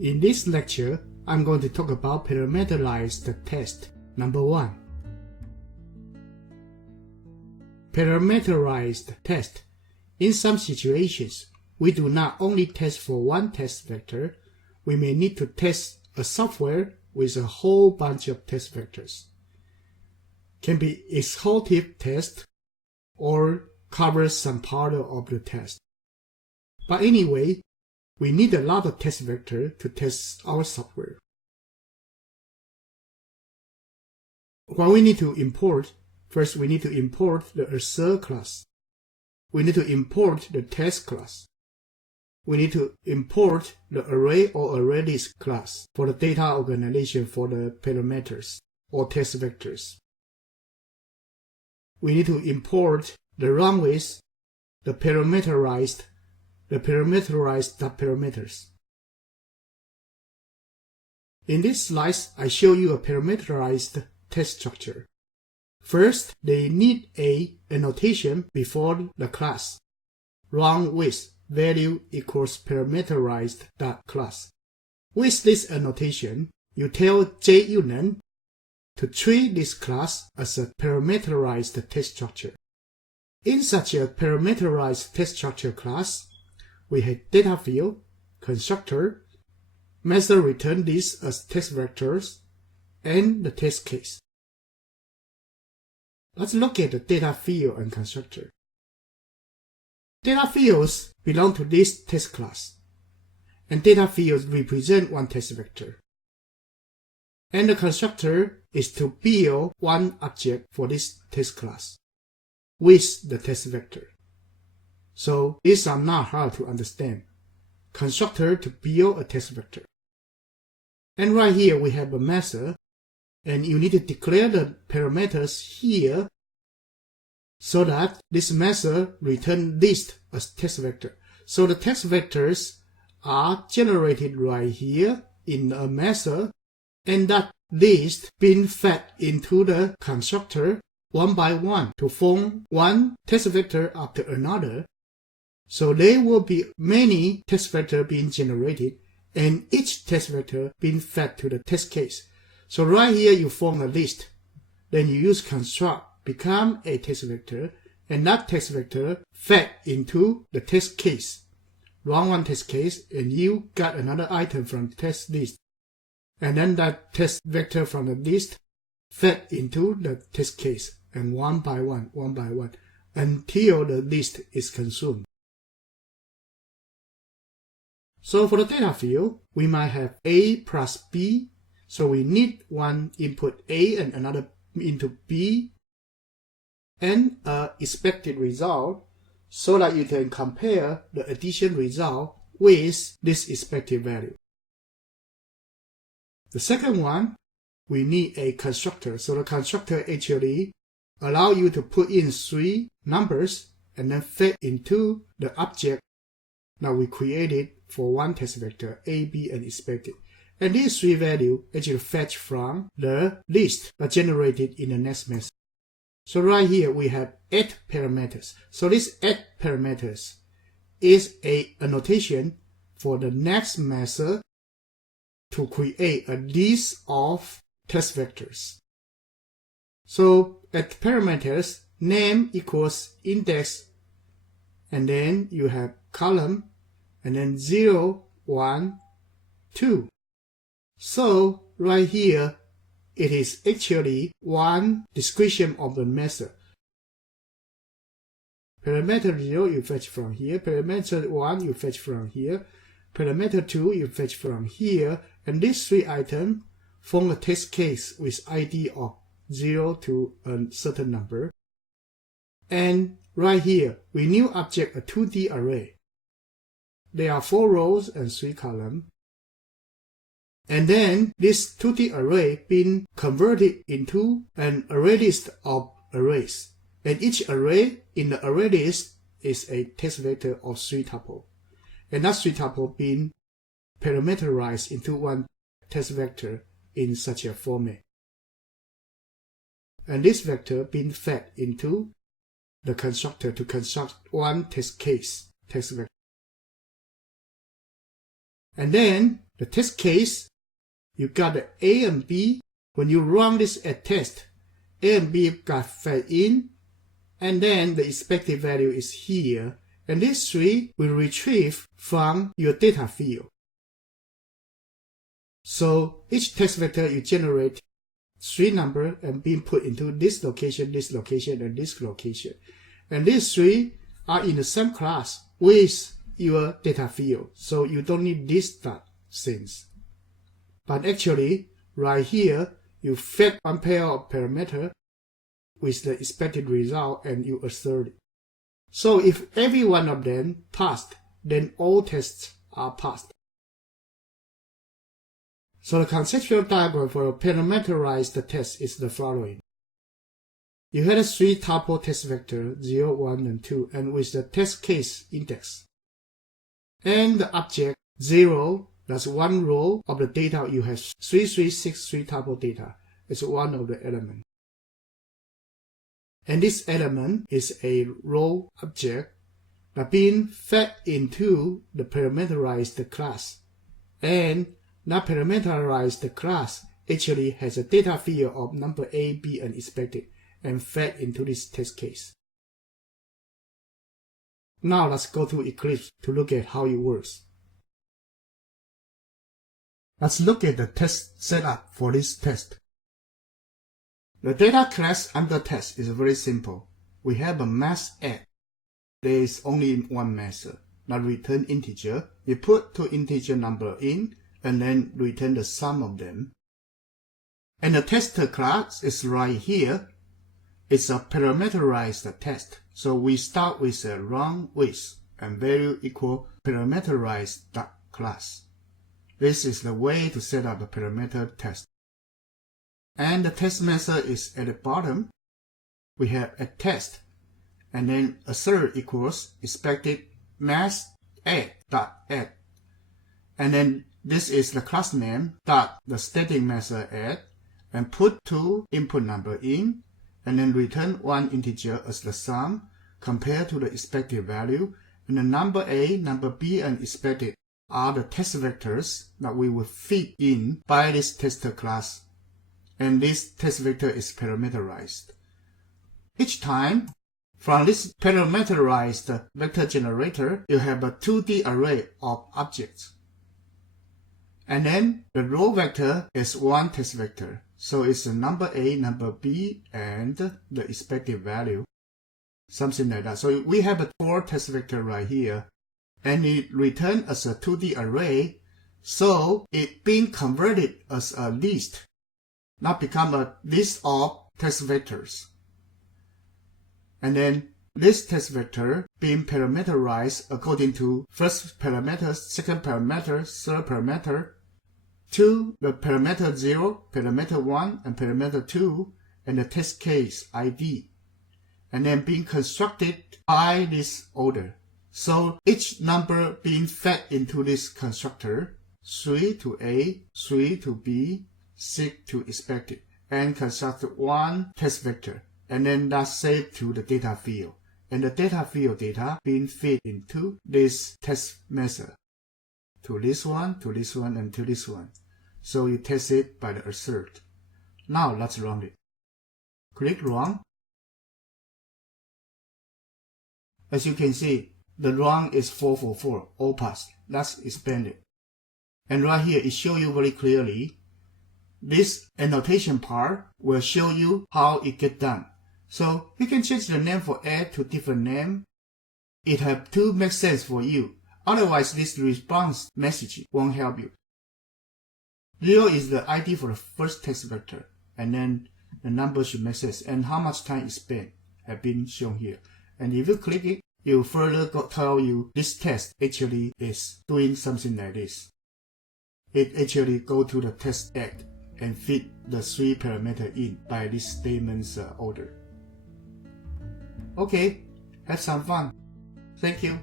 In this lecture, I'm going to talk about parameterized test. Number 1. Parameterized test. In some situations, we do not only test for one test vector, we may need to test a software with a whole bunch of test vectors. Can be exhaustive test or cover some part of the test. But anyway, we need a lot of test vector to test our software. What we need to import, first we need to import the assert class. We need to import the test class. We need to import the array or arraylist class for the data organization for the parameters or test vectors. We need to import the run with the parameterized parameters. In this slide, I show you a parameterized test structure. First, they need a annotation before the class. Run with value equals parameterized.class. With this annotation, you tell JUnit to treat this class as a parameterized test structure. In such a parameterized test structure class, we have data field, constructor, method return these as test vectors, and the test case. Let's look at the data field and constructor. Data fields belong to this test class, and data fields represent one test vector. And the constructor is to build one object for this test class with the test vector. So these are not hard to understand. Constructor to build a test vector. And right here we have a method, and you need to declare the parameters here so that this method return list as test vector. So the test vectors are generated right here in a method, and that list being fed into the constructor one by one to form one test vector after another. So there will be many test vectors being generated, and each test vector being fed to the test case. So right here you form a list. Then you use construct, become a test vector, and that test vector fed into the test case. Run one test case, and you got another item from the test list. And then that test vector from the list fed into the test case, and one by one, until the list is consumed. So for the data field, we might have A plus B. So we need one input A and another input B, and an expected result, so that you can compare the addition result with this expected value. The second one, we need a constructor. So the constructor actually allow you to put in 3 numbers and then fed into the object that we created for one test vector, A, B, and expected. And these 3 values actually fetch from the list that generated in the next method. So right here we have add parameters. So this add parameters is a annotation for the next method to create a list of test vectors. So add parameters, name equals index, and then you have column, and then 0, 1, 2. So right here, it is actually one description of the method. Parameter 0 you fetch from here, parameter 1 you fetch from here, parameter 2 you fetch from here, and these 3 items form a test case with ID of 0 to a certain number. And right here, we new object a 2D array. There are 4 rows and 3 columns. And then this 2D array being converted into an array list of arrays. And each array in the array list is a test vector of 3 tuples. And that 3 tuples being parameterized into one test vector in such a format. And this vector being fed into the constructor to construct one test case, test vector. And then the test case, you got the A and B. When you run this as test, A and B got fed in, and then the expected value is here, and these three will retrieve from your data field. So each test vector you generate 3 numbers and being put into this location, and this location. And these 3 are in the same class with your data field, so you don't need these things. But actually, right here, you fed one pair of parameters with the expected result and you assert it. So if every one of them passed, then all tests are passed. So the conceptual diagram for a parameterized test is the following. You had a 3 tuple test vector 0, 1, and 2, and with the test case index. And the object 0, that's one row of the data. You have 3363 tuple data. It's one of the elements. And this element is a row object that being fed into the parameterized class. And that parameterized class actually has a data field of number A, B, and expected and fed into this test case. Now let's go to Eclipse to look at how it works. Let's look at the test setup for this test. The data class under test is very simple. We have a mass add. There is only one method, that return integer. You put 2 integer number in and then return the sum of them. And the tester class is right here. It's a parameterized test. So we start with a run with and value equal parameterized class. This is the way to set up a parameter test. And the test method is at the bottom. We have a test, and then assert equals expected mass add. And then this is the class name dot the static method add, and put 2 input number in, and then return 1 integer as the sum compared to the expected value. And the number A, number B, and expected are the test vectors that we will feed in by this tester class. And this test vector is parameterized. Each time, from this parameterized vector generator, you have a 2D array of objects. And then the row vector is one test vector. So it's a number A, number B, and the expected value. Something like that. So we have a 4 test vector right here. And it returns as a 2D array. So it being converted as a list. Now become a list of test vectors. And then this test vector being parameterized according to first parameter, second parameter, third parameter, to the parameter 0, parameter 1, and parameter 2, and the test case ID. And then being constructed by this order. So each number being fed into this constructor, 3 to A, 3 to B, 6 to expected, and construct 1 test vector, and then that's saved to the data field, and the data field data being fed into this test method, to this one, to this one, and to this one. So you test it by the assert. Now let's run it. Click run. As you can see, the run is 444, all passed. Let's expand it. And right here it shows you very clearly. This annotation part will show you how it gets done. So you can change the name for add to different name. It have to make sense for you. Otherwise, this response message won't help you. 0 is the ID for the first text vector, and then the number should make sense, and how much time it spent have been shown here. And if you click it, it will further tell you this test actually is doing something like this. It actually go to the test add and feed the 3 parameters in by this statement's order. Okay, have some fun. Thank you.